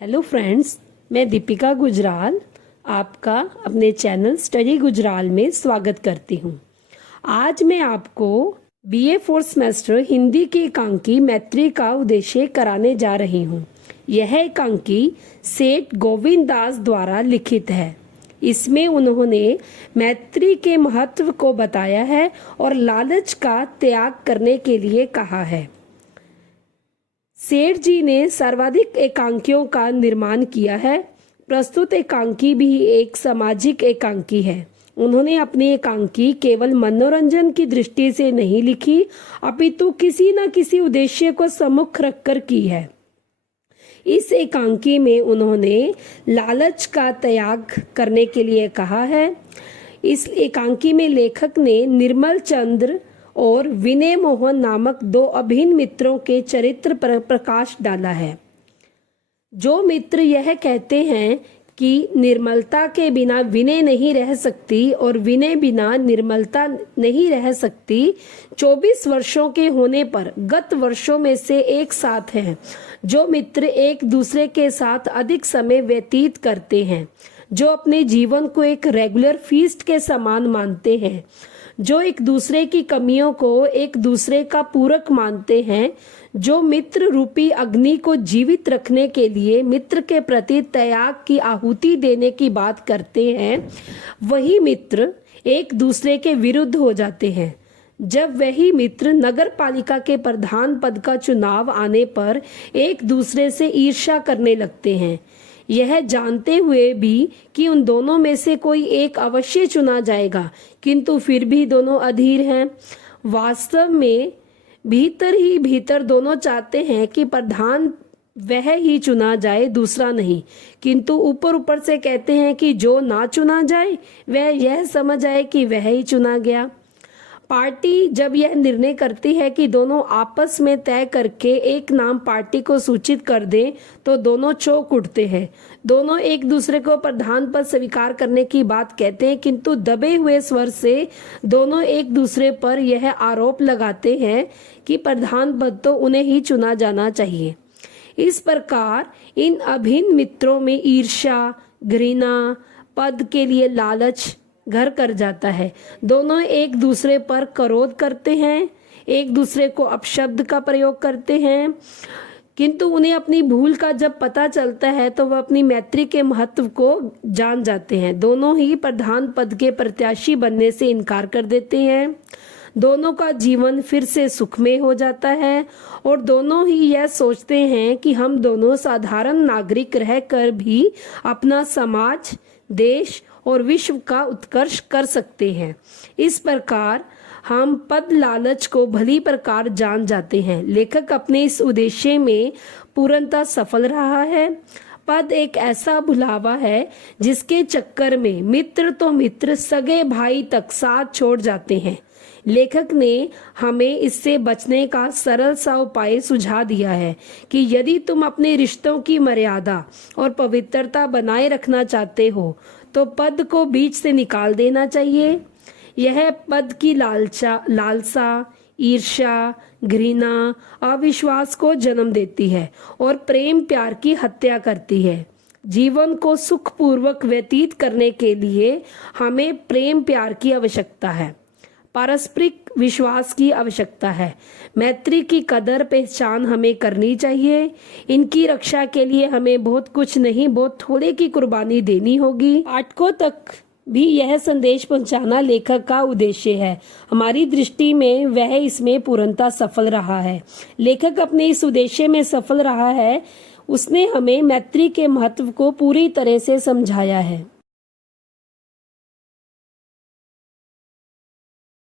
Hello friends, मैं दीपिका गुजराल आपका अपने चैनल स्टडी गुजराल में स्वागत करती हूँ। आज मैं आपको बीए फोर्थ सेमेस्टर हिंदी की एकांकी मैत्री का उद्देश्य कराने जा रही हूँ। यह एकांकी सेठ गोविंद दास द्वारा लिखित है। इसमें उन्होंने मैत्री के महत्व को बताया है और लालच का त्याग करने के लिए कहा है। सेठ जी ने सर्वाधिक एकांकियों का निर्माण किया है। प्रस्तुत एकांकी भी एक सामाजिक एकांकी है। उन्होंने अपनी एकांकी केवल मनोरंजन की दृष्टि से नहीं लिखी, अपितु किसी न किसी उद्देश्य को सम्मुख रखकर की है। इस एकांकी में उन्होंने लालच का त्याग करने के लिए कहा है। इस एकांकी में लेखक ने निर्मल चंद्र और विनय मोहन नामक दो अभिन्न मित्रों के चरित्र पर प्रकाश डाला है। जो मित्र यह कहते हैं कि निर्मलता के बिना विनय नहीं रह सकती और विनय बिना निर्मलता नहीं रह सकती, 24 वर्षों के होने पर गत वर्षों में से एक साथ हैं। जो मित्र एक दूसरे के साथ अधिक समय व्यतीत करते हैं, जो अपने जीवन को एक रेगुलर फीस्ट के समान मानते हैं, जो एक दूसरे की कमियों को एक दूसरे का पूरक मानते हैं, जो मित्र रूपी अग्नि को जीवित रखने के लिए मित्र के प्रति त्याग की आहुति देने की बात करते हैं, वही मित्र एक दूसरे के विरुद्ध हो जाते हैं। जब वही मित्र नगर पालिका के प्रधान पद का चुनाव आने पर एक दूसरे से ईर्ष्या करने लगते हैं, यह जानते हुए भी कि उन दोनों में से कोई एक अवश्य चुना जाएगा, किंतु फिर भी दोनों अधीर हैं। वास्तव में भीतर ही भीतर दोनों चाहते हैं कि प्रधान वह ही चुना जाए, दूसरा नहीं, किंतु ऊपर ऊपर से कहते हैं कि जो ना चुना जाए वह यह समझ आए कि वह ही चुना गया। पार्टी जब यह निर्णय करती है कि दोनों आपस में तय करके एक नाम पार्टी को सूचित कर दें, तो दोनों चौंक उठते हैं। दोनों एक दूसरे को प्रधान पद स्वीकार करने की बात कहते हैं, किंतु दबे हुए स्वर से दोनों एक दूसरे पर यह आरोप लगाते हैं कि प्रधान पद तो उन्हें ही चुना जाना चाहिए। इस प्रकार इन अभिन्न मित्रों में ईर्ष्या, घृणा, पद के लिए लालच घर कर जाता है। दोनों एक दूसरे पर क्रोध करते हैं, एक दूसरे को अपशब्द का प्रयोग करते हैं, किंतु उन्हें अपनी भूल का जब पता चलता है तो वह अपनी मैत्री के महत्व को जान जाते हैं। दोनों ही प्रधान पद के प्रत्याशी बनने से इनकार कर देते हैं। दोनों का जीवन फिर से सुखमय हो जाता है और दोनों ही यह सोचते हैं कि हम दोनों साधारण नागरिक रहकर भी अपना समाज, देश और विश्व का उत्कर्ष कर सकते हैं। इस प्रकार हम पद लालच को भली प्रकार जान जाते हैं। लेखक अपने इस उद्देश्य में पूर्णतः सफल रहा है। पद एक ऐसा भुलावा है जिसके चक्कर में मित्र तो मित्र, सगे भाई तक साथ छोड़ जाते हैं। लेखक ने हमें इससे बचने का सरल सा उपाय सुझा दिया है कि यदि तुम अपने रिश्तों की मर्यादा और पवित्रता बनाए रखना चाहते हो तो पद को बीच से निकाल देना चाहिए। यह पद की लालसा, ईर्ष्या, घृणा, अविश्वास को जन्म देती है और प्रेम प्यार की हत्या करती है। जीवन को सुखपूर्वक व्यतीत करने के लिए हमें प्रेम प्यार की आवश्यकता है, पारस्परिक विश्वास की आवश्यकता है। मैत्री की कदर पहचान हमें करनी चाहिए। इनकी रक्षा के लिए हमें बहुत कुछ नहीं, बहुत थोड़े की कुर्बानी देनी होगी। पाठकों तक भी यह संदेश पहुंचाना लेखक का उद्देश्य है। हमारी दृष्टि में वह इसमें पूर्णतः सफल रहा है। लेखक अपने इस उद्देश्य में सफल रहा है। उसने हमें मैत्री के महत्व को पूरी तरह से समझाया है।